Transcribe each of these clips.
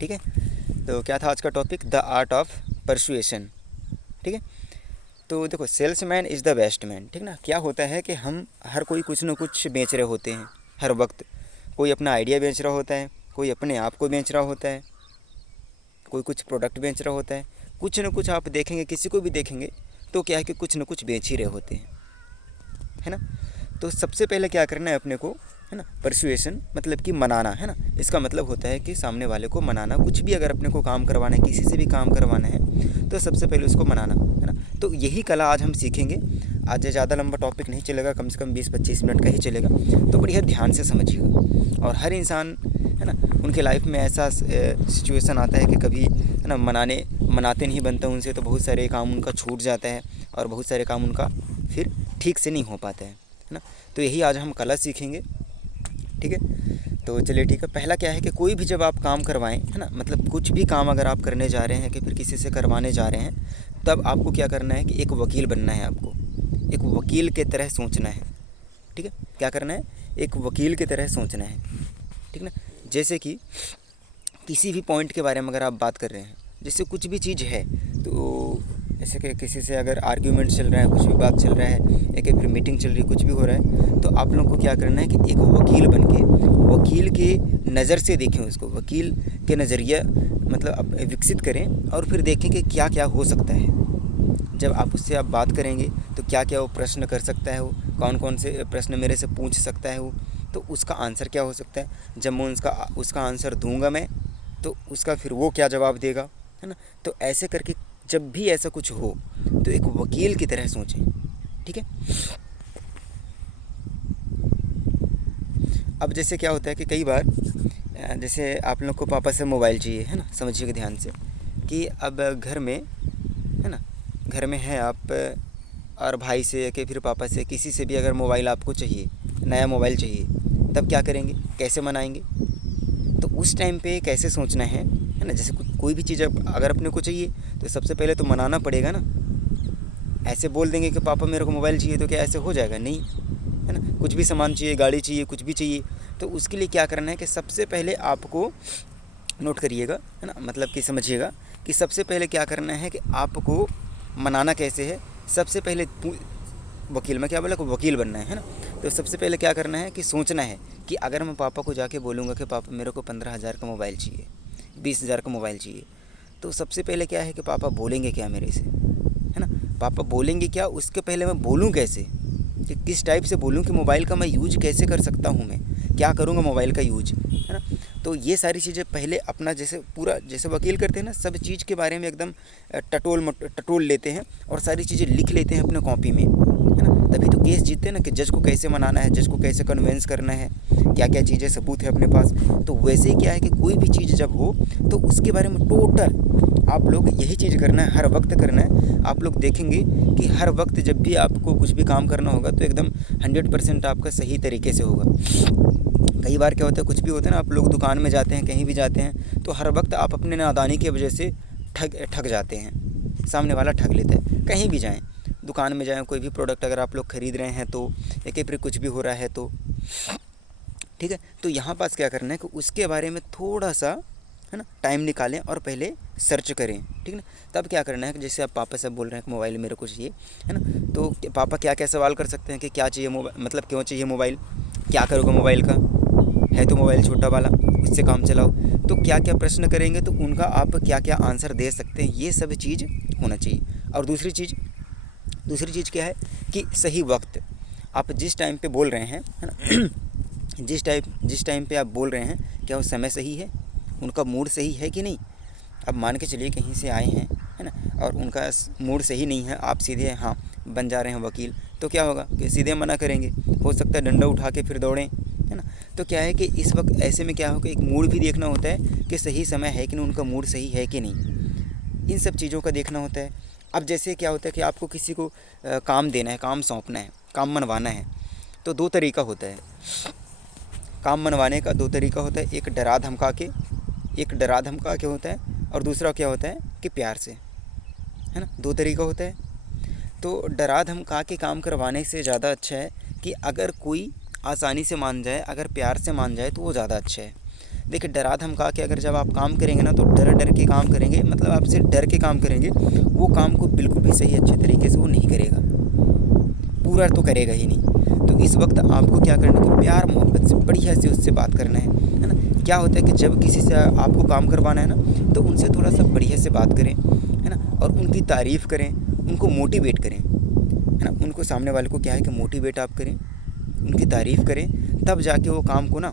ठीक है। तो क्या था आज का topic? The art of persuasion. ठीक है। तो देखो, salesman is the best man. ठीक ना। क्या होता है कि हम हर कोई कुछ ना कुछ बेच रहे होते हैं हर वक्त। कोई अपना आइडिया बेच रहा होता है, कोई अपने आप को बेच रहा होता है, कोई कुछ प्रोडक्ट बेच रहा होता है। कुछ ना कुछ आप देखेंगे, किसी को भी देखेंगे तो क्या है कि कुछ ना कुछ बेच ही रहे होते हैं, है ना। तो सबसे पहले क्या करना है अपने को, है ना। परसुएशन मतलब कि मनाना, है ना। इसका मतलब होता है कि सामने वाले को मनाना। कुछ भी अगर अपने को काम करवाना है, किसी से भी काम करवाना है, तो सबसे पहले उसको मनाना, है ना। तो यही कला आज हम सीखेंगे। आज ज़्यादा लंबा टॉपिक नहीं चलेगा, कम से कम 20-25 मिनट का ही चलेगा। तो बढ़िया ध्यान से समझिएगा। और हर इंसान, है ना, उनके लाइफ में ऐसा सिचुएशन आता है कि कभी, है ना, मनाते नहीं बनता उनसे, तो बहुत सारे काम उनका छूट जाता है और बहुत सारे काम उनका फिर ठीक से नहीं हो पाते हैं, है ना। तो यही आज हम कला सीखेंगे। ठीक है। तो चलिए ठीक है। पहला क्या है कि कोई भी जब आप काम करवाएं, है ना, मतलब कुछ भी काम अगर आप करने जा रहे हैं कि फिर किसी से करवाने जा रहे हैं, तब आपको क्या करना है कि एक वकील बनना है। आपको एक वकील के तरह सोचना है। ठीक है। क्या करना है? एक वकील की तरह सोचना है। ठीक ना। जैसे कि किसी भी पॉइंट के बारे में अगर आप बात कर रहे हैं, जैसे कुछ भी चीज़ है, तो जैसे कि किसी से अगर आर्ग्यूमेंट चल रहा है, कुछ भी बात चल रहा है, या फिर मीटिंग चल रही है, कुछ भी हो रहा है, तो आप लोग को क्या करना है कि एक वकील बन के वकील के नज़र से देखें उसको, वकील के नज़रिया मतलब आप विकसित करें और फिर देखें कि क्या क्या हो सकता है। जब आप उससे आप बात करेंगे तो क्या क्या वो प्रश्न कर सकता है, वो कौन कौन से प्रश्न मेरे से पूछ सकता है वो, तो उसका आंसर क्या हो सकता है। जब मैं उसका आंसर दूंगा मैं, तो उसका फिर वो क्या जवाब देगा, है ना। तो ऐसे करके जब भी ऐसा कुछ हो तो एक वकील की तरह सोचें। ठीक है। अब जैसे क्या होता है कि कई बार जैसे आप लोग को पापा से मोबाइल चाहिए, है ना। समझिएगा ध्यान से कि अब घर में, है ना, घर में है आप, और भाई से या फिर पापा से, किसी से भी अगर मोबाइल आपको चाहिए, नया मोबाइल चाहिए, तब क्या करेंगे? कैसे मनाएंगे? तो उस टाइम पे कैसे सोचना है ना। जैसे कोई भी चीज़ अगर अपने को चाहिए तो सबसे पहले तो मनाना पड़ेगा ना। ऐसे बोल देंगे कि पापा मेरे को मोबाइल चाहिए, तो क्या ऐसे हो जाएगा? नहीं, है ना। कुछ भी सामान चाहिए, गाड़ी चाहिए, कुछ भी चाहिए, तो उसके लिए क्या करना है कि सबसे पहले आपको नोट करिएगा, है ना, मतलब कि समझिएगा कि सबसे पहले क्या करना है कि आपको मनाना कैसे है। सबसे पहले वकील में क्या बोला कि वकील बनना है ना। तो सबसे पहले क्या करना है कि सोचना है कि अगर मैं पापा को जाके बोलूँगा कि पापा मेरे को 15,000 का मोबाइल चाहिए, 20,000 का मोबाइल चाहिए, तो सबसे पहले क्या है कि पापा बोलेंगे क्या मेरे से, है ना। पापा बोलेंगे क्या, उसके पहले मैं बोलूँ कैसे, कि किस टाइप से बोलूँ, कि मोबाइल का मैं यूज कैसे कर सकता हूँ, मैं क्या करूँगा मोबाइल का यूज, है ना। तो ये सारी चीज़ें पहले अपना, जैसे पूरा जैसे वकील करते हैं ना, सब चीज़ के बारे में एकदम टटोल लेते हैं और सारी चीज़ें लिख लेते हैं अपने कॉपी में, है ना। तभी तो केस जीतते हैं ना, कि जज को कैसे मनाना है, जज को कैसे कन्वेंस करना है, क्या क्या चीज़ें सबूत है अपने पास। तो वैसे ही क्या है कि कोई भी चीज़ जब हो तो उसके बारे में टोटल आप लोग यही चीज़ करना है, हर वक्त करना है। आप लोग देखेंगे कि हर वक्त जब भी आपको कुछ भी काम करना होगा तो एकदम 100% आपका सही तरीके से होगा। कई बार क्या होता है, कुछ भी होता है ना, आप लोग दुकान में जाते हैं, कहीं भी जाते हैं, तो हर वक्त आप अपने नादानी की वजह से ठग जाते हैं, सामने वाला ठग लेता है। कहीं भी जाएं, दुकान में जाएं, कोई भी प्रोडक्ट अगर आप लोग ख़रीद रहे हैं तो, एक फिर कुछ भी हो रहा है तो, ठीक है। तो यहाँ पास क्या करना है कि उसके बारे में थोड़ा सा, है ना, टाइम निकालें और पहले सर्च करें। ठीक है ना। तब क्या करना है कि जैसे आप पापा से बोल रहे हैं कि मोबाइल मेरे को चाहिए, है ना, तो पापा क्या क्या सवाल कर सकते हैं कि क्या चाहिए मोबाइल, मतलब क्यों चाहिए मोबाइल, क्या करोगे मोबाइल का, है तो मोबाइल छोटा वाला, उससे काम चलाओ। तो क्या क्या प्रश्न करेंगे तो उनका आप क्या क्या आंसर दे सकते हैं, ये सब चीज़ होना चाहिए। और दूसरी चीज़ क्या है कि सही वक्त, आप जिस टाइम पे बोल रहे हैं, है ना, जिस टाइम पे आप बोल रहे हैं, क्या वो समय सही है, उनका मूड सही है कि नहीं। अब मान के चलिए कहीं से आए हैं, है ना, और उनका मूड सही नहीं है, आप सीधे हाँ बन जा रहे हैं वकील, तो क्या होगा कि सीधे मना करेंगे, हो सकता है डंडा उठा के फिर दौड़ें, है ना। तो क्या है कि इस वक्त ऐसे में क्या होगा, एक मूड भी देखना होता है कि सही समय है कि नहीं, उनका मूड सही है कि नहीं, इन सब चीज़ों का देखना होता है। अब जैसे क्या होता है कि आपको किसी को काम देना है, काम सौंपना है, काम मनवाना है, तो दो तरीका होता है काम मनवाने का। दो तरीका होता है, एक डरा धमका के होता है, और दूसरा क्या होता है कि प्यार से, है ना। दो तरीका होता है। तो डरा धमका के काम करवाने से ज़्यादा अच्छा है कि अगर कोई आसानी से मान जाए, अगर प्यार से मान जाए तो वो ज़्यादा अच्छा है। देखिए डरा धमका के अगर जब आप काम करेंगे ना, तो डर डर के काम करेंगे, मतलब आपसे डर के काम करेंगे, वो काम को बिल्कुल भी सही अच्छे तरीके से वो नहीं करेगा, पूरा तो करेगा ही नहीं। तो इस वक्त आपको क्या करना है कि प्यार मोहब्बत से बढ़िया से उससे बात करना है ना। क्या होता है कि जब किसी से आपको काम करवाना है ना, तो उनसे थोड़ा सा बढ़िया से बात करें, है ना, और उनकी तारीफ़ करें, उनको मोटिवेट करें, है ना। उनको सामने वाले को क्या है कि मोटिवेट आप करें, उनकी तारीफ़ करें, तब जाके वो काम को ना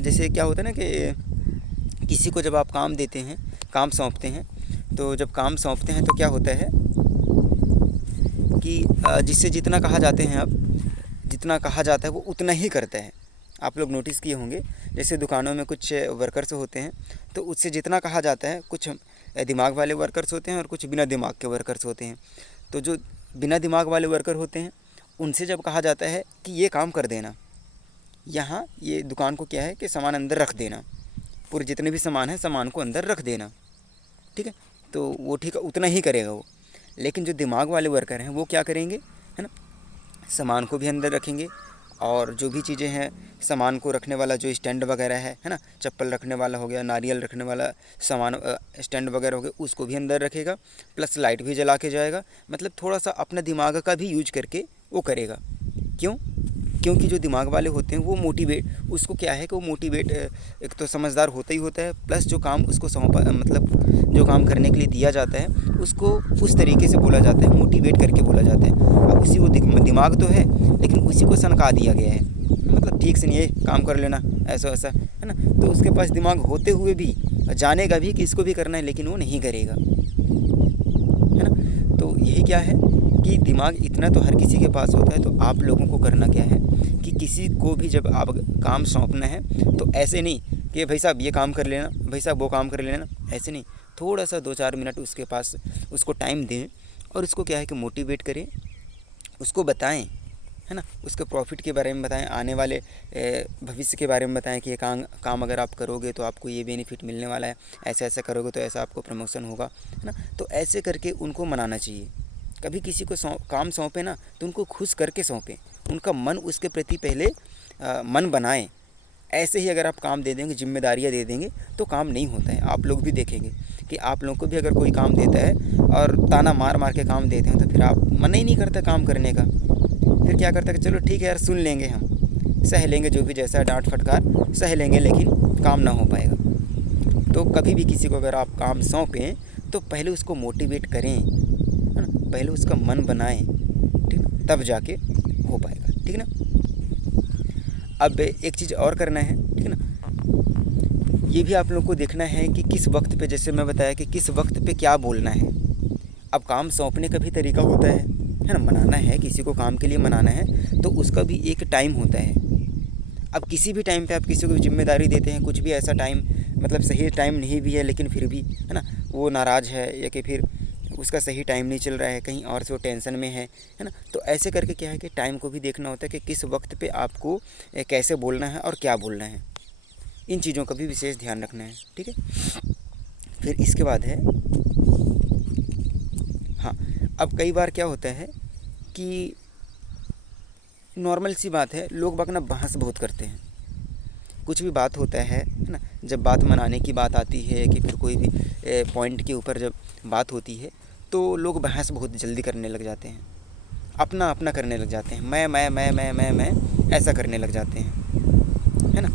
जैसे क्या होता है ना कि किसी को जब आप काम देते हैं, काम सौंपते हैं, तो जब काम सौंपते हैं तो क्या होता है कि जिससे जितना कहा जाते हैं आप, जितना कहा जाता है वो उतना ही करता है। आप लोग नोटिस किए होंगे, जैसे दुकानों में कुछ वर्कर्स होते हैं, तो उससे जितना कहा जाता है, कुछ दिमाग वाले वर्कर्स होते हैं और कुछ बिना दिमाग के वर्कर्स होते हैं। तो जो बिना दिमाग वाले वर्कर होते हैं, उनसे जब कहा जाता है कि ये काम कर देना, यहाँ ये दुकान को क्या है कि सामान अंदर रख देना, पूरे जितने भी सामान है सामान को अंदर रख देना, ठीक है, तो वो ठीक है, उतना ही करेगा वो। लेकिन जो दिमाग वाले वर्कर हैं वो क्या करेंगे, है ना, सामान को भी अंदर रखेंगे, और जो भी चीज़ें हैं, सामान को रखने वाला जो स्टैंड वगैरह है ना, चप्पल रखने वाला हो गया, नारियल रखने वाला सामान स्टैंड वगैरह हो गया, उसको भी अंदर रखेगा, प्लस लाइट भी जला के जाएगा। मतलब थोड़ा सा अपना दिमाग का भी यूज करके वो करेगा। क्यों? क्योंकि जो दिमाग वाले होते हैं वो मोटिवेट, उसको क्या है कि वो मोटिवेट एक तो समझदार होता ही होता है, प्लस जो काम उसको सौंपा, मतलब जो काम करने के लिए दिया जाता है उसको उस तरीके से बोला जाता है, मोटिवेट करके बोला जाता है। अब उसी वो दिमाग तो है, लेकिन उसी को सनका दिया गया है, मतलब ठीक से नहीं है, काम कर लेना ऐसा वैसा, है ना। तो उसके पास दिमाग होते हुए भी जानेगा भी कि इसको भी करना है, लेकिन वो नहीं करेगा, है ना। तो यही क्या है कि दिमाग इतना तो हर किसी के पास होता है। तो आप लोगों को करना क्या है कि किसी को भी जब आप काम सौंपना है, तो ऐसे नहीं कि भाई साहब ये काम कर लेना, भाई साहब वो काम कर लेना, ऐसे नहीं, थोड़ा सा 2-4 मिनट उसके पास उसको टाइम दें, और उसको क्या है कि मोटिवेट करें, उसको बताएं, है ना, उसके प्रॉफिट के बारे में बताएं, आने वाले भविष्य के बारे में बताएं कि ये काम अगर आप करोगे तो आपको ये बेनिफिट मिलने वाला है, ऐसा ऐसा करोगे तो ऐसा आपको प्रमोशन होगा, है ना। तो ऐसे करके उनको मनाना चाहिए। कभी किसी को काम सौंपे ना, तो उनको खुश करके सौंपें, उनका मन उसके प्रति पहले मन बनाएं। ऐसे ही अगर आप काम दे देंगे, जिम्मेदारियाँ दे देंगे, तो काम नहीं होता है। आप लोग भी देखेंगे कि आप लोगों को भी अगर कोई काम देता है और ताना मार मार के काम देते हैं, तो फिर आप मन ही नहीं करता काम करने का। फिर क्या करता है कि चलो ठीक है यार, सुन लेंगे, हम सह लेंगे, जो भी जैसा डांट फटकार सह लेंगे, लेकिन काम ना हो पाएगा। तो कभी भी किसी को अगर आप काम सौंपें, तो पहले उसको मोटिवेट करें, है ना, पहले उसका मन बनाएं, ठीक ना, तब जाके हो पाएगा, ठीक ना। अब एक चीज़ और करना है, ठीक ना, ये भी आप लोग को देखना है कि किस वक्त पे, जैसे मैं बताया कि किस वक्त पे क्या बोलना है। अब काम सौंपने का भी तरीका होता है ना, मनाना है किसी को, काम के लिए मनाना है, तो उसका भी एक टाइम होता है। अब किसी भी टाइम पे आप किसी को जिम्मेदारी देते हैं, कुछ भी ऐसा टाइम, मतलब सही टाइम नहीं भी है, लेकिन फिर भी, है ना, वो नाराज़ है, या कि फिर उसका सही टाइम नहीं चल रहा है, कहीं और से वो टेंशन में है ना। तो ऐसे करके क्या है कि टाइम को भी देखना होता है कि किस वक्त पे आपको कैसे बोलना है और क्या बोलना है। इन चीज़ों का भी विशेष ध्यान रखना है, ठीक है। फिर इसके बाद है, हाँ, अब कई बार क्या होता है कि नॉर्मल सी बात है, लोग बाग ना बहस बहुत करते हैं। कुछ भी बात होता है ना, जब बात मनाने की बात आती है कि फिर कोई भी पॉइंट के ऊपर जब बात होती है, तो लोग बहस बहुत जल्दी करने लग जाते हैं, अपना अपना करने लग जाते हैं, मैं ऐसा करने लग जाते हैं, है ना,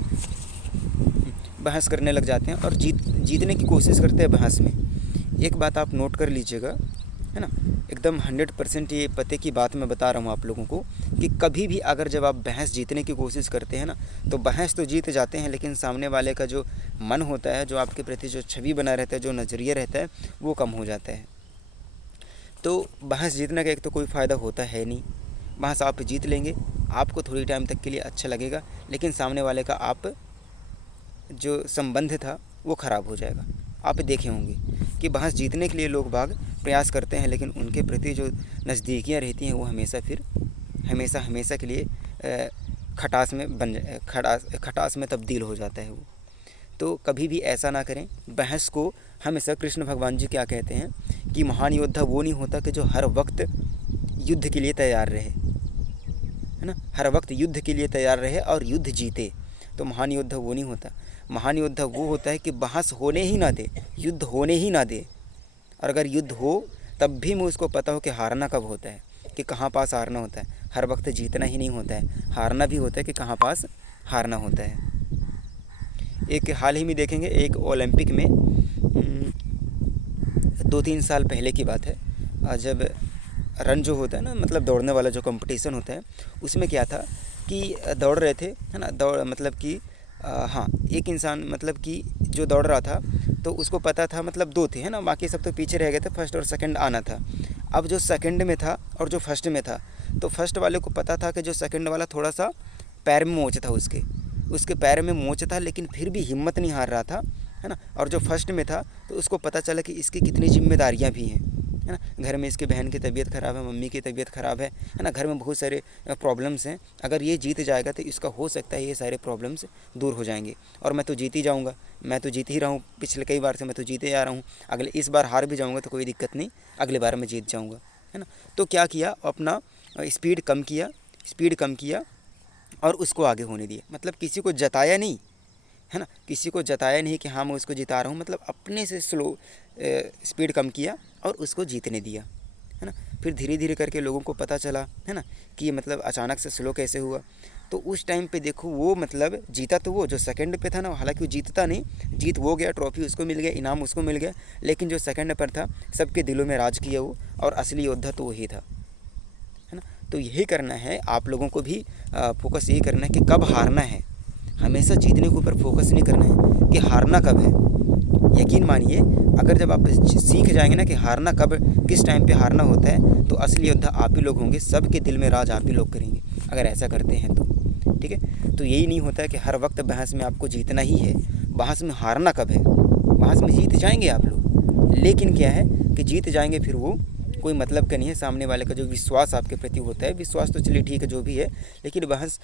बहस करने लग जाते हैं और जीतने की कोशिश करते हैं बहस में। एक बात आप नोट कर लीजिएगा, है ना, एकदम 100% ये पते की बात मैं बता रहा हूँ आप लोगों को, कि कभी भी अगर जब आप बहस जीतने की कोशिश करते हैं ना, तो बहस तो जीत जाते हैं, लेकिन सामने वाले का जो मन होता है, जो आपके प्रति जो छवि बना रहता है, जो नज़रिया रहता है, वो कम हो जाता है। तो बहस जीतने का एक तो कोई फ़ायदा होता है नहीं। बहस आप जीत लेंगे, आपको थोड़ी टाइम तक के लिए अच्छा लगेगा, लेकिन सामने वाले का आप जो संबंध था वो ख़राब हो जाएगा। आप देखे होंगे कि बहस जीतने के लिए लोग बाग प्रयास करते हैं, लेकिन उनके प्रति जो नज़दीकियाँ रहती हैं वो हमेशा के लिए खटास में तब्दील हो जाता है वो। तो कभी भी ऐसा ना करें। बहस को हमेशा कृष्ण भगवान जी क्या कहते हैं कि महान योद्धा वो नहीं होता कि जो हर वक्त युद्ध के लिए तैयार रहे, है ना, हर वक्त युद्ध के लिए तैयार रहे और युद्ध जीते। तो महान योद्धा वो नहीं होता। महान योद्धा वो होता है कि बहस होने ही ना दे, युद्ध होने ही ना दे। और अगर युद्ध हो तब भी मैं उसको पता हो कि हारना कब होता है, कि कहाँ पास हारना होता है। हर वक्त जीतना ही नहीं होता है, हारना भी होता है कि कहाँ पास हारना होता है। एक हाल ही में देखेंगे, एक ओलंपिक में 2-3 साल पहले की बात है, जब रन जो होता है ना, मतलब दौड़ने वाला जो कंपटीशन होता है, उसमें क्या था कि दौड़ रहे थे, है ना, दौड़ मतलब कि हाँ, एक इंसान मतलब कि जो दौड़ रहा था तो उसको पता था, मतलब 2 थे, है ना, बाकी सब तो पीछे रह गए थे, फर्स्ट और सेकंड आना था। अब जो सेकंड में था और जो फर्स्ट में था, तो फर्स्ट वाले को पता था कि जो सेकंड वाला थोड़ा सा पैर में मोच था, उसके पैर में मोच था, लेकिन फिर भी हिम्मत नहीं हार रहा था, है ना। और जो फर्स्ट में था तो उसको पता चला कि इसकी कितनी जिम्मेदारियां भी हैं, है ना। घर में इसके बहन की तबीयत ख़राब है, मम्मी की तबीयत ख़राब है ना, घर में बहुत सारे प्रॉब्लम्स हैं। अगर ये जीत जाएगा तो इसका हो सकता है ये सारे प्रॉब्लम्स दूर हो जाएंगे, और मैं तो जीत ही जाऊँगा, मैं तो जीत ही रहा हूँ, पिछले कई बार से मैं तो जीते आ रहा हूँ, अगले इस बार हार भी जाऊँगा तो कोई दिक्कत नहीं, अगले बार मैं जीत जाऊँगा, है ना। तो क्या किया, अपना स्पीड कम किया और उसको आगे होने दिया, मतलब किसी को जताया नहीं, है ना, किसी को जताया नहीं कि हाँ मैं उसको जिता रहा हूँ, मतलब अपने से स्लो स्पीड कम किया और उसको जीतने दिया, है ना। फिर धीरे धीरे करके लोगों को पता चला, है ना, कि ये मतलब अचानक से स्लो कैसे हुआ। तो उस टाइम पे देखो, वो मतलब जीता तो वो जो सेकंड पे था ना, हालांकि वो जीतता नहीं, जीत वो गया, ट्रॉफी उसको मिल गया, इनाम उसको मिल गया, लेकिन जो सेकंड पर था सबके दिलों में राज किया वो, और असली योद्धा तो वही था, है ना। तो यही करना है, आप लोगों को भी फोकस यही करना है कि कब हारना है, हमेशा जीतने के ऊपर फोकस नहीं करना है कि हारना कब है। यकीन मानिए, अगर जब आप सीख जाएंगे ना कि हारना कब, किस टाइम पे हारना होता है, तो असली योद्धा आप ही लोग होंगे, सबके दिल में राज आप ही लोग करेंगे अगर ऐसा करते हैं तो, ठीक है। तो यही नहीं होता है कि हर वक्त बहस में आपको जीतना ही है, बहस में हारना कब है, बहस में जीत जाएंगे आप लोग, लेकिन क्या है कि जीत जाएंगे फिर वो कोई मतलब का नहीं है। सामने वाले का जो विश्वास आपके प्रति होता है, विश्वास तो चलिए ठीक है जो भी है, लेकिन बहस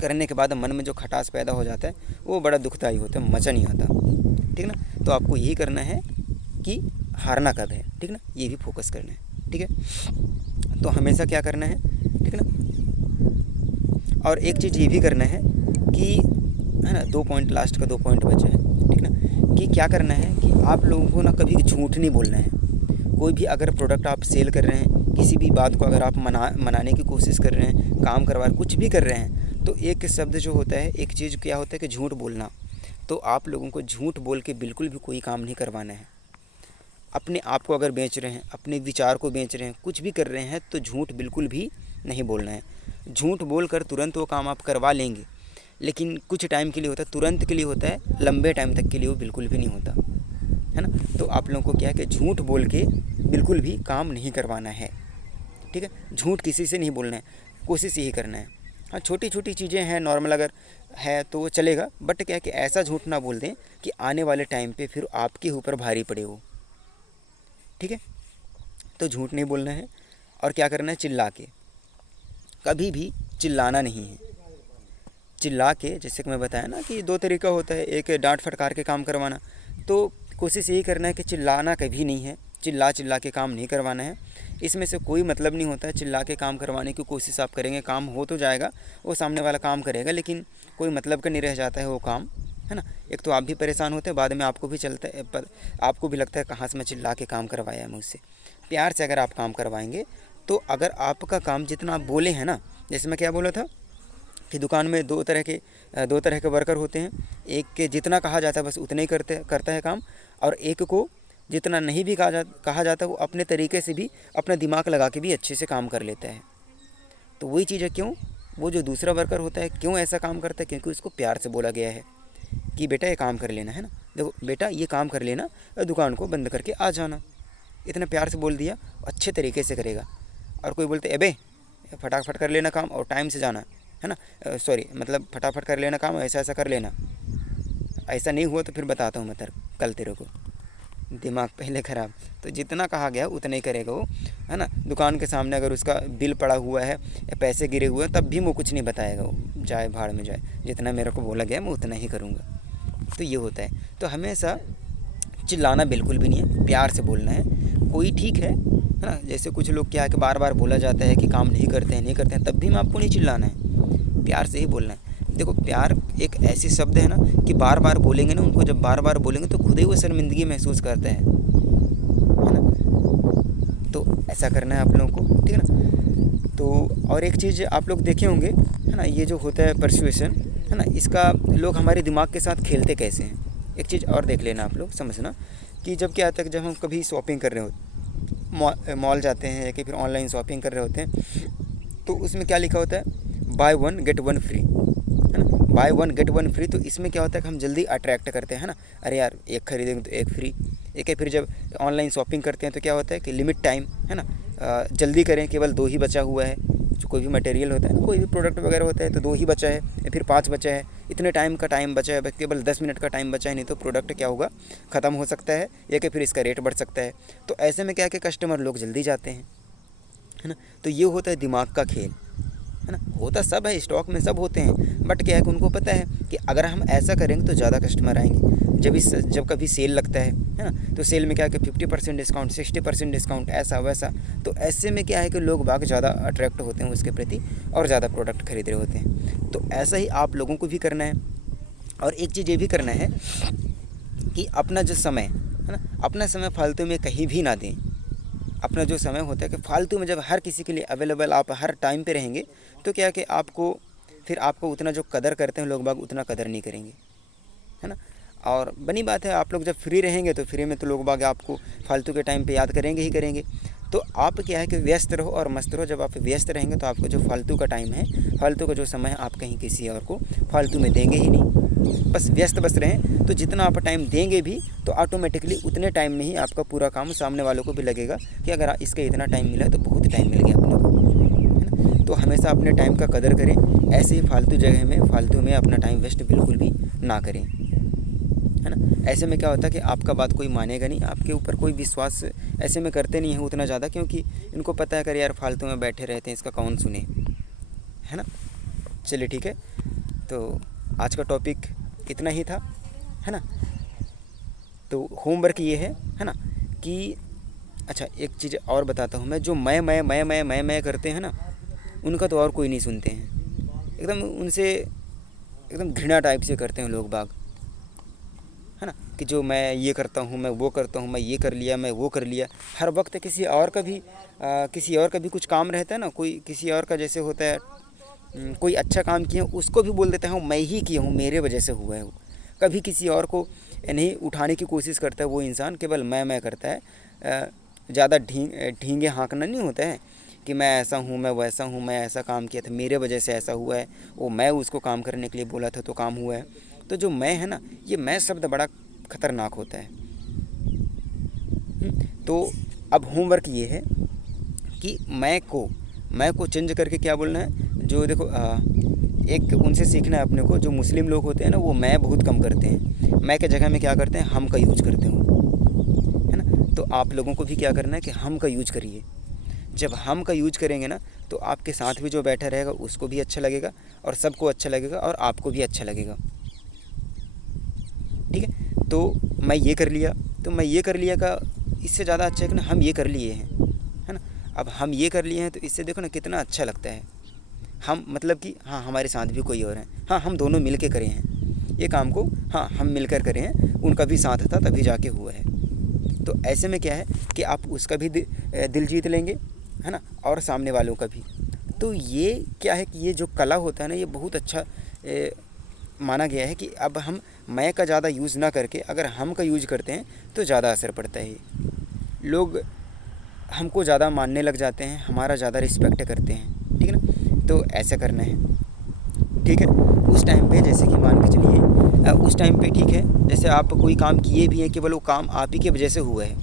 करने के बाद मन में जो खटास पैदा हो जाता है वो बड़ा दुखदाई होता है, मज़ा नहीं आता, ठीक ना। तो आपको यही करना है कि हारना कब है, ठीक ना, ये भी फोकस करना है, ठीक है। तो हमेशा क्या करना है, ठीक ना। और एक चीज़ ये भी करना है कि, है ना, 2 पॉइंट, लास्ट का 2 पॉइंट बचा है, ठीक ना, कि क्या करना है कि आप लोगों को ना कभी झूठ नहीं बोलना है। कोई भी अगर प्रोडक्ट आप सेल कर रहे हैं, किसी भी बात को अगर आप मनाने की कोशिश कर रहे हैं, काम करवा कुछ भी कर रहे हैं, तो एक शब्द जो होता है, एक चीज़ क्या होता है कि झूठ बोलना। तो आप लोगों को झूठ बोल के बिल्कुल भी कोई काम नहीं करवाना है। अपने आप को अगर बेच रहे हैं, अपने विचार को बेच रहे हैं, कुछ भी कर रहे हैं, तो झूठ बिल्कुल भी नहीं बोलना है। झूठ बोलकर तुरंत वो काम आप करवा लेंगे, लेकिन कुछ टाइम के लिए होता है, तुरंत के लिए होता है, लंबे टाइम तक के लिए वो बिल्कुल भी नहीं होता, है ना। तो आप लोगों को क्या है कि झूठ बोल के बिल्कुल भी काम नहीं करवाना है, ठीक है। झूठ किसी से नहीं बोलना है, कोशिश यही करना है। हाँ, छोटी छोटी चीज़ें हैं, नॉर्मल अगर है तो वो चलेगा, बट क्या है कि ऐसा झूठ ना बोल दें कि आने वाले टाइम पे फिर आपके ऊपर भारी पड़े वो, ठीक है। तो झूठ नहीं बोलना है। और क्या करना है, चिल्ला के, कभी भी चिल्लाना नहीं है। चिल्ला के, जैसे कि मैं बताया ना कि 2 तरीका होता है, एक डांट फटकार के काम करवाना, तो कोशिश यही करना है कि चिल्लाना कभी नहीं है, चिल्ला के काम नहीं करवाना है। इसमें से कोई मतलब नहीं होता है, चिल्ला के काम करवाने की कोशिश आप करेंगे, काम हो तो जाएगा, वो सामने वाला काम करेगा, लेकिन कोई मतलब का नहीं रह जाता है वो काम, है ना। एक तो आप भी परेशान होते हैं, बाद में आपको भी चलता है, पर आपको भी लगता है कहाँ से मैं चिल्ला के काम करवाया है मुझसे। प्यार से अगर आप काम करवाएंगे, तो अगर आपका काम जितना आप बोले हैं ना, जैसे मैं क्या बोला था कि दुकान में 2 तरह के वर्कर होते हैं। एक के जितना कहा जाता है बस उतना ही करता है काम, और एक को जितना नहीं भी कहा जाता वो अपने तरीके से भी, अपना दिमाग लगा के भी अच्छे से काम कर लेता है। तो वही चीज़ है, क्यों वो जो दूसरा वर्कर होता है क्यों ऐसा काम करता है, क्योंकि उसको प्यार से बोला गया है कि बेटा ये काम कर लेना, है ना, देखो बेटा ये काम कर लेना, दुकान को बंद करके आ जाना। इतना प्यार से बोल दिया, अच्छे तरीके से करेगा। और कोई बोलते अबे फटाफट कर लेना काम और टाइम से जाना, है ना, सॉरी मतलब फटाफट कर लेना काम, ऐसा ऐसा कर लेना, ऐसा नहीं हुआ तो फिर बताता हूँ मैं कल तेरे को, दिमाग पहले ख़राब। तो जितना कहा गया उतना ही करेगा वो, है ना। दुकान के सामने अगर उसका बिल पड़ा हुआ है या पैसे गिरे हुए हैं, तब भी वो कुछ नहीं बताएगा, वो जाए भाड़ में जाए, जितना मेरे को बोला गया मैं उतना ही करूँगा। तो ये होता है। तो हमेशा चिल्लाना बिल्कुल भी नहीं है, प्यार से बोलना है। कोई ठीक है ना, जैसे कुछ लोग क्या है कि बार बार बोला जाता है कि काम नहीं करते हैं, तब भी मैं आपको नहीं चिल्लाना है, प्यार से ही बोलना है। देखो प्यार एक ऐसी शब्द है ना कि बार बार बोलेंगे ना उनको, जब बार बार बोलेंगे तो खुद ही वो शर्मिंदगी महसूस करता है ना। तो ऐसा करना है आप लोगों को, ठीक है ना। तो और एक चीज़ आप लोग देखे होंगे है ना, ये जो होता है परसुएशन है ना, इसका लोग हमारे दिमाग के साथ खेलते कैसे हैं। एक चीज़ और देख लेना आप लोग, समझना कि जब क्या आता है कि जब हम कभी शॉपिंग कर रहे हो, मॉल जाते हैं या कि फिर ऑनलाइन शॉपिंग कर रहे होते हैं, तो उसमें क्या लिखा होता है, by one get one free, है ना। By one get one free, तो इसमें क्या होता है कि हम जल्दी अट्रैक्ट करते हैं ना, अरे यार एक खरीदेंगे तो एक फ्री, एक है। फिर जब ऑनलाइन शॉपिंग करते हैं तो क्या होता है कि लिमिट टाइम है ना, जल्दी करें, केवल 2 ही बचा हुआ है। जो कोई भी मटेरियल होता है ना, कोई भी प्रोडक्ट वगैरह होता है तो 2 ही बचा है या फिर 5 बचा है, इतने टाइम का टाइम बचा है, केवल 10 मिनट का टाइम बचा है, नहीं तो प्रोडक्ट क्या होगा, ख़त्म हो सकता है या कि फिर इसका रेट बढ़ सकता है। तो ऐसे में क्या है कि कस्टमर लोग जल्दी जाते हैं, है ना। तो ये होता है दिमाग का खेल, है ना। होता सब है, स्टॉक में सब होते हैं, बट क्या है कि उनको पता है कि अगर हम ऐसा करेंगे तो ज़्यादा कस्टमर आएंगे। जब कभी सेल लगता है ना, तो सेल में क्या है कि 50% डिस्काउंट, 60% डिस्काउंट, ऐसा वैसा। तो ऐसे में क्या है कि लोग बाग ज़्यादा अट्रैक्ट होते हैं उसके प्रति और ज़्यादा प्रोडक्ट खरीद रहे होते हैं। तो ऐसा ही आप लोगों को भी करना है। और एक चीज़ ये भी करना है कि अपना जो समय है ना, अपना समय फालतू में कहीं भी ना दें। अपना जो समय होता है कि फालतू में जब हर किसी के लिए अवेलेबल आप हर टाइम पे रहेंगे, तो क्या है कि आपको उतना जो कदर करते हैं लोग बाग उतना कदर नहीं करेंगे, है ना। और बनी बात है, आप लोग जब फ्री रहेंगे तो फ्री में तो लोग बाग आपको फालतू के टाइम पे याद करेंगे ही करेंगे। तो आप क्या है कि व्यस्त रहो और मस्त रहो। जब आप व्यस्त रहेंगे तो आपको जो फालतू का टाइम है, फालतू का जो समय है, आप कहीं किसी और को फालतू में देंगे ही नहीं। बस व्यस्त बस रहें, तो जितना आप टाइम देंगे भी तो ऑटोमेटिकली उतने टाइम में ही आपका पूरा काम सामने वालों को भी लगेगा कि अगर इसका इतना टाइम मिला है तो बहुत टाइम मिल गया अपने को, है ना। तो हमेशा अपने टाइम का कदर करें, ऐसे ही फालतू जगह में फालतू में अपना टाइम वेस्ट बिल्कुल भी ना करें, है ना। ऐसे में क्या होता है कि आपका बात कोई मानेगा नहीं, आपके ऊपर कोई विश्वास ऐसे में करते नहीं है उतना ज़्यादा, क्योंकि इनको पता है, कर यार फालतू में बैठे रहते हैं, इसका कौन सुने, है ना। चलिए ठीक है, तो आज का टॉपिक इतना ही था, है ना। तो होमवर्क ये है ना कि अच्छा एक चीज़ और बताता हूँ मैं, जो मैं करते हैं ना, उनका तो और कोई नहीं सुनते हैं। एकदम उनसे एकदम घृणा टाइप से करते हैं लोग बाग, है ना, कि जो मैं ये करता हूँ, मैं वो करता हूँ, मैं ये कर लिया, मैं वो कर लिया। हर वक्त किसी और का भी कुछ काम रहता है ना, कोई किसी और का जैसे होता है, कोई अच्छा काम किया उसको भी बोल देते हैं मैं ही किया हूँ, मेरे वजह से हुआ है वो। कभी किसी और को नहीं उठाने की कोशिश करता है वो इंसान, केवल मैं करता है। ज़्यादा ढींगे हाँकना नहीं होता है कि मैं ऐसा हूँ, मैं वैसा हूँ, मैं ऐसा काम किया था, मेरे वजह से ऐसा हुआ है, वो मैं उसको काम करने के लिए बोला था तो काम हुआ है। तो जो मैं है ना, ये मैं शब्द बड़ा ख़तरनाक होता है। तो अब होमवर्क ये है कि मैं को चेंज करके क्या बोलना है, जो देखो एक उनसे सीखना है अपने को। जो मुस्लिम लोग होते हैं ना, वो मैं बहुत कम करते हैं, मैं के जगह में क्या करते हैं, हम का यूज करते हैं, है ना। तो आप लोगों को भी क्या करना है कि हम का यूज करिए। जब हम का यूज करेंगे ना, तो आपके साथ भी जो बैठा रहेगा उसको भी अच्छा लगेगा और सबको अच्छा लगेगा और आपको भी अच्छा लगेगा, ठीक है। तो मैं ये कर लिया, तो मैं ये कर लिया का इससे ज़्यादा अच्छा है कि ना हम ये कर लिए हैं, है ना। अब हम ये कर लिए हैं तो इससे देखो ना कितना अच्छा लगता है। हम मतलब कि हाँ हमारे साथ भी कोई और है, हाँ हम दोनों मिल के करे हैं ये काम को, हाँ हम मिलकर करे हैं, उनका भी साथ था तभी जाके हुआ है। तो ऐसे में क्या है कि आप उसका भी दिल जीत लेंगे, है ना, और सामने वालों का भी। तो ये क्या है कि ये जो कला होता है ना, ये बहुत अच्छा माना गया है कि अब हम मैं का ज़्यादा यूज़ ना करके अगर हम का यूज करते हैं तो ज़्यादा असर पड़ता है। लोग हमको ज़्यादा मानने लग जाते हैं, हमारा ज़्यादा रिस्पेक्ट करते हैं, ठीक है ना। तो ऐसा करना है, ठीक है। उस टाइम पे जैसे कि मान के चलिए उस टाइम पे ठीक है, जैसे आप कोई काम किए भी हैं, केवल वो काम आप ही की वजह से हुआ है,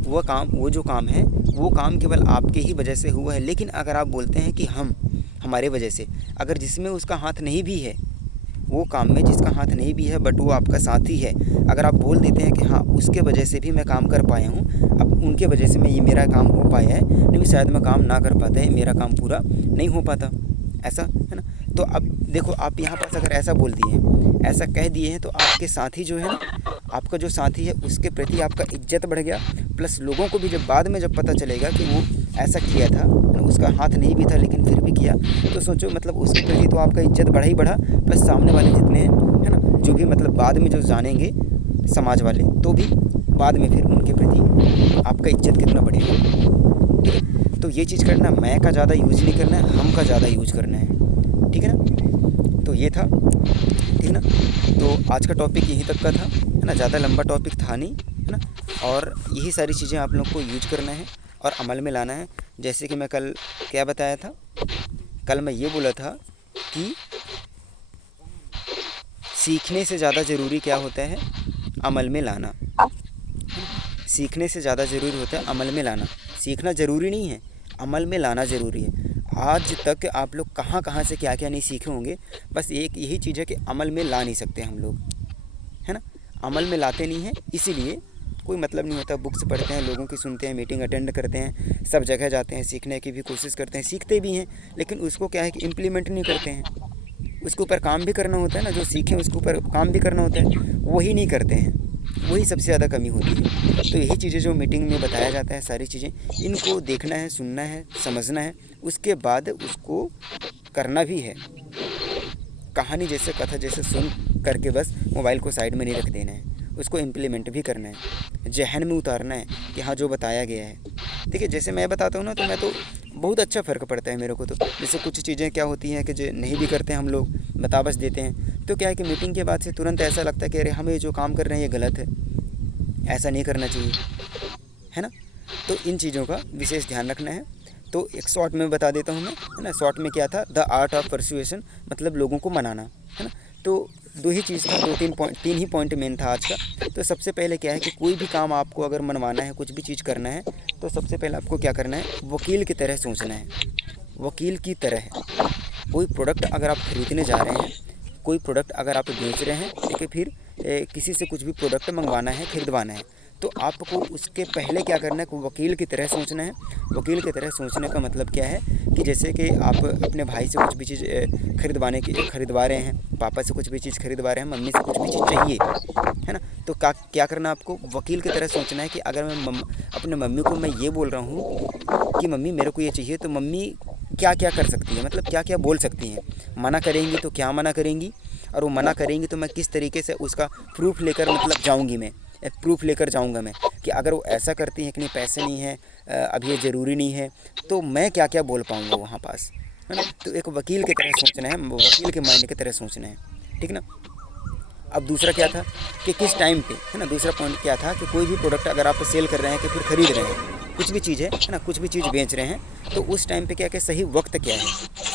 वो जो काम है वो काम केवल आपके ही वजह से हुआ है। लेकिन अगर आप बोलते हैं कि हमारे वजह से, अगर जिसमें उसका हाथ नहीं भी है, वो काम में जिसका हाथ नहीं भी है बट वो आपका साथी है, अगर आप बोल देते हैं कि हाँ उसके वजह से भी मैं काम कर पाया हूँ, अब उनके वजह से मैं ये मेरा काम हो पाया है, नहीं शायद मैं काम ना कर पाता है, मेरा काम पूरा नहीं हो पाता, ऐसा है ना। तो अब देखो आप यहाँ पर अगर ऐसा बोल दिए हैं, ऐसा कह दिए हैं, तो आपके साथी जो है ना, आपका जो साथी है उसके प्रति आपका इज्जत बढ़ गया। प्लस लोगों को भी जब बाद में जब पता चलेगा कि वो ऐसा किया था, उसका हाथ नहीं भी था लेकिन फिर भी किया, तो सोचो मतलब उसके प्रति तो आपका इज्जत बढ़ा ही बढ़ा, प्लस सामने वाले जितने हैं, है ना, जो भी मतलब बाद में जो जानेंगे समाज वाले, तो भी बाद में फिर उनके प्रति आपका इज्जत कितना बढ़ेगा। ठीक है, तो ये चीज़ करना, मैं का ज़्यादा यूज़ नहीं करना है, हम का ज़्यादा यूज़ करना है। ठीक है ना, तो ये था। ठीक ना, तो आज का टॉपिक यहीं तक का था, है ना, ज़्यादा लंबा टॉपिक था नहीं, है ना। और यही सारी चीज़ें आप लोग को यूज करना है और अमल में लाना है। जैसे कि मैं कल क्या बताया था, कल मैं ये बोला था कि सीखने से ज़्यादा ज़रूरी क्या होता है, अमल में लाना। सीखने से ज़्यादा ज़रूरी होता है अमल में लाना। सीखना ज़रूरी नहीं है, अमल में लाना ज़रूरी है। आज तक आप लोग कहाँ कहाँ से क्या क्या नहीं सीखे होंगे, बस एक यही चीज़ है कि अमल में ला नहीं सकते हम लोग, है ना। अमल में लाते नहीं हैं, इसीलिए कोई मतलब नहीं होता। बुक्स पढ़ते हैं, लोगों की सुनते हैं, मीटिंग अटेंड करते हैं, सब जगह जाते हैं, सीखने की भी कोशिश करते हैं, सीखते भी हैं, लेकिन उसको क्या है कि इम्प्लीमेंट नहीं करते हैं। उसके ऊपर काम भी करना होता है ना, जो सीखें उसके ऊपर काम भी करना होता है, वही नहीं करते हैं। वही सबसे ज़्यादा कमी होती है। तो यही चीज़ें जो मीटिंग में बताया जाता है, सारी चीज़ें इनको देखना है, सुनना है, समझना है, उसके बाद उसको करना भी है। कहानी जैसे, कथा जैसे सुन करके बस मोबाइल को साइड में नहीं रख देना है, उसको इम्प्लीमेंट भी करना है, जहन में उतारना है कि हाँ जो बताया गया है। ठीक है, जैसे मैं बताता हूँ ना, तो मैं तो बहुत अच्छा फ़र्क पड़ता है मेरे को। तो जैसे कुछ चीज़ें क्या होती हैं कि जो नहीं भी करते हैं हम लोग, बता बस देते हैं, तो क्या है कि मीटिंग के बाद से तुरंत ऐसा लगता है कि अरे हम ये जो काम कर रहे हैं ये गलत है, ऐसा नहीं करना चाहिए, है ना। तो इन चीज़ों का विशेष ध्यान रखना है। तो एक शॉर्ट में बता देता हूँ मैं, है ना। शॉर्ट में क्या था, द आर्ट ऑफ परसुएशन, मतलब लोगों को मनाना, है ना। तो दो ही चीज़ था, तीन ही पॉइंट मेन था आज का। तो सबसे पहले क्या है कि कोई भी काम आपको अगर मनवाना है, कुछ भी चीज़ करना है, तो सबसे पहले आपको क्या करना है, वकील की तरह सोचना है, वकील की तरह। कोई प्रोडक्ट अगर आप खरीदने जा रहे हैं, कोई प्रोडक्ट अगर आप बेच रहे हैं, ठीक है, फिर किसी से कुछ भी प्रोडक्ट मंगवाना है, खरीदवाना है, तो आपको उसके पहले क्या करना है, को वकील की तरह सोचना है। वकील की तरह सोचने का मतलब क्या है कि जैसे कि आप अपने भाई से कुछ भी चीज़ खरीदवा रहे हैं, पापा से कुछ भी चीज़ खरीदवा रहे हैं, मम्मी से कुछ भी चीज़ चाहिए, है ना। तो क्या करना, आपको वकील की तरह सोचना है कि अगर मैं अपने मम्मी को मैं ये बोल रहा हूँ कि मम्मी मेरे को ये चाहिए, तो मम्मी क्या क्या कर सकती है, मतलब क्या क्या बोल सकती हैं। मना करेंगी तो क्या मना करेंगी, और वो मना करेंगी तो मैं किस तरीके से उसका प्रूफ लेकर मतलब जाऊंगी, मैं प्रूफ लेकर जाऊंगा मैं, कि अगर वो ऐसा करती हैं कि नहीं पैसे नहीं है, अभी ये ज़रूरी नहीं है, तो मैं क्या क्या बोल पाऊंगा वहाँ पास, है ना। तो एक वकील की तरह सोचना है, वकील के माइंड की तरह सोचना है। ठीक ना। अब दूसरा क्या था कि किस टाइम पे, है ना, दूसरा पॉइंट क्या था कि कोई भी प्रोडक्ट अगर आप सेल कर रहे हैं कि फिर ख़रीद रहे हैं, कुछ भी चीज़ है ना, कुछ भी चीज़ बेच रहे हैं, तो उस टाइम पे क्या क्या सही वक्त क्या है,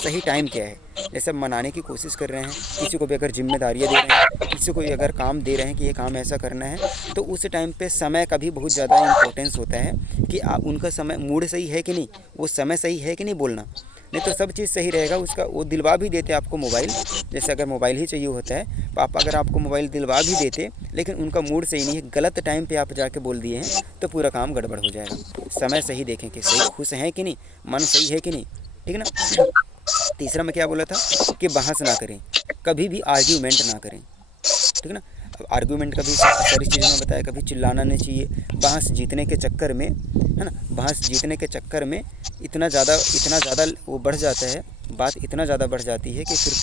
सही टाइम क्या है। जैसे हम मनाने की कोशिश कर रहे हैं, किसी को भी अगर जिम्मेदारियाँ दे रहे हैं, किसी को भी अगर काम दे रहे हैं कि ये काम ऐसा करना है, तो उस टाइम पे समय का भी बहुत ज़्यादा इंपॉर्टेंस होता है कि आप उनका समय, मूड सही है कि नहीं, वो समय सही है कि नहीं बोलना। नहीं तो सब चीज़ सही रहेगा, उसका वो दिलवा भी देते आपको मोबाइल, जैसे अगर मोबाइल ही चाहिए होता है, पापा अगर आपको मोबाइल दिलवा भी देते, लेकिन उनका मूड सही नहीं है, गलत टाइम पे आप जाके बोल दिए हैं, तो पूरा काम गड़बड़ हो जाएगा। समय सही देखें कि सही खुश हैं कि नहीं, मन सही है कि नहीं। ठीक है ना। तीसरा मैं क्या बोला था कि बहस ना करें, कभी भी आर्ग्यूमेंट ना करें। ठीक है ना। अब आर्गूमेंट का भी सारी चीज़ें में बताया, कभी चिल्लाना नहीं चाहिए। बहस जीतने के चक्कर में, है ना, बहस जीतने के चक्कर में इतना ज़्यादा वो बढ़ जाता है, बात इतना ज़्यादा बढ़ जाती है कि फिर,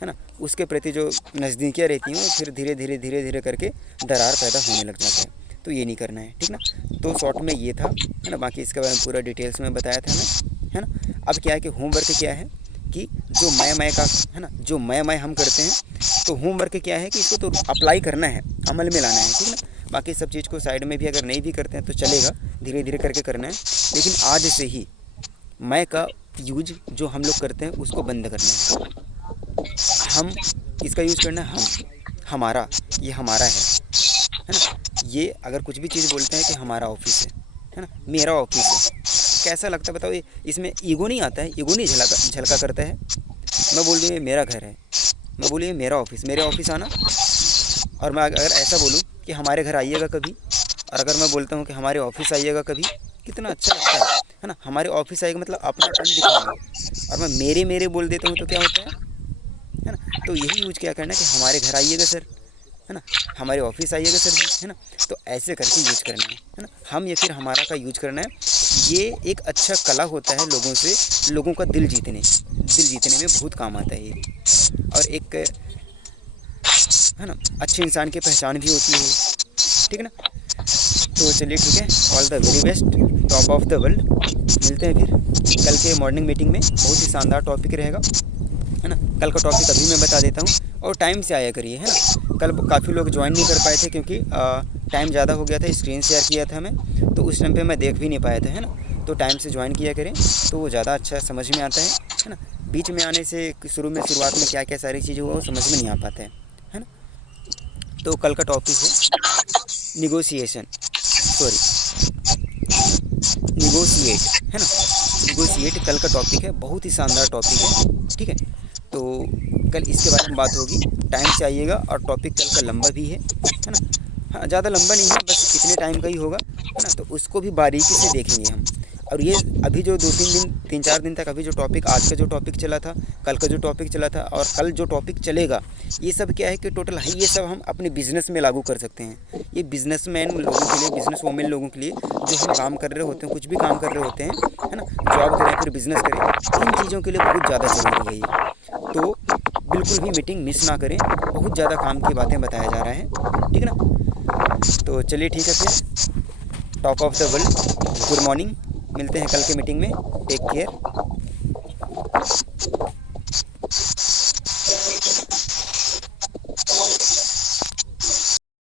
है ना, उसके प्रति जो नज़दीकियाँ रहती हैं, फिर धीरे धीरे करके दरार पैदा होने लग जाता है। तो ये नहीं करना है। ठीक ना। तो शॉर्ट में ये था, है ना, बाकी इसके बारे में पूरा डिटेल्स में बताया था मैं, है ना। अब क्या है कि होमवर्क क्या है कि जो मैं का, है ना, जो मैं हम करते हैं, तो होमवर्क क्या है कि इसको तो अप्लाई करना है, अमल में लाना है। ठीक ना। बाकी सब चीज़ को साइड में भी अगर नहीं भी करते हैं तो चलेगा, धीरे धीरे करके करना है, लेकिन आज से ही मैं का यूज जो हम लोग करते हैं उसको बंद करना है। हम किसका यूज़ करना है, हम, हमारा, ये हमारा है ना। ये अगर कुछ भी चीज़ बोलते हैं कि हमारा ऑफिस है ना, मेरा ऑफिस है, कैसा लगता है बताओ। ये इसमें ईगो नहीं आता है, ईगो नहीं झलका करता है। मैं बोल दूँ ये मेरा घर है, मैं बोलूँ ये मेरा ऑफिस, मेरे ऑफिस आना। और मैं अगर ऐसा बोलूँ कि हमारे घर आइएगा कभी, और अगर मैं बोलता हूँ कि हमारे ऑफिस आइएगा कभी, कितना अच्छा लगता है ना। हमारे ऑफिस आएगा मतलब अपना टन दिखाना, और मैं मेरे मेरे बोल देता हूँ तो क्या होता है ना। तो यही यूज क्या करना है कि हमारे घर आइएगा सर, है ना, हमारे ऑफिस आइएगा सर जी, है ना। तो ऐसे करके यूज करना है ना, हम या फिर हमारा का यूज करना है। ये एक अच्छा कला होता है, लोगों का दिल जीतने में बहुत काम आता है ये। और एक, है ना, अच्छे इंसान की पहचान भी होती है, ठीक है ना। तो चलिए ठीक है, all the very best, top of the world. मिलते हैं फिर कल के मॉर्निंग मीटिंग में, बहुत ही शानदार टॉपिक रहेगा, है ना। कल का टॉपिक अभी मैं बता देता हूँ, और टाइम से आया करिए, है ना। कल काफ़ी लोग ज्वाइन नहीं कर पाए थे क्योंकि टाइम ज़्यादा हो गया था, स्क्रीन शेयर किया था मैं, तो उस टाइम पे मैं देख भी नहीं पाया था, है ना। तो टाइम से ज्वाइन किया करें तो वो ज़्यादा अच्छा समझ में आता है ना। बीच में आने से शुरुआत में क्या क्या सारी चीज़ें हुआ वो समझ में नहीं आ पाता है ना। तो कल का टॉपिक है निगोशिएशन, सॉरी, निगोशिएट, है ना। निगोशिएट कल का टॉपिक है, बहुत ही शानदार टॉपिक है, ठीक है। तो कल इसके बारे में बात होगी, टाइम से आइएगा। और टॉपिक कल का लंबा भी है ना। हाँ, ज़्यादा लंबा नहीं है, बस इतने टाइम का ही होगा, है ना। तो उसको भी बारीकी से देखेंगे हम। और ये अभी जो 3-4 दिन तक अभी जो टॉपिक, आज का जो टॉपिक चला था, कल का जो टॉपिक चला था, और कल जो टॉपिक चलेगा, ये सब क्या है कि टोटल है, ये सब हम अपने बिज़नेस में लागू कर सकते हैं। ये बिजनेसमैन लोगों के लिए, बिजनेस वोमेन लोगों के लिए, जो हम काम कर रहे होते हैं, कुछ भी काम कर रहे होते हैं, है ना, जॉब करें फिर बिज़नेस करें, इन चीज़ों के लिए बहुत ज़्यादा ज़रूरी है ये। तो बिल्कुल भी मीटिंग मिस ना करें, बहुत ज़्यादा काम की बातें बताया जा रहा है, ठीक है ना। तो चलिए ठीक है फिर, top of the world, good morning. मिलते हैं कल के मीटिंग में, टेक केयर।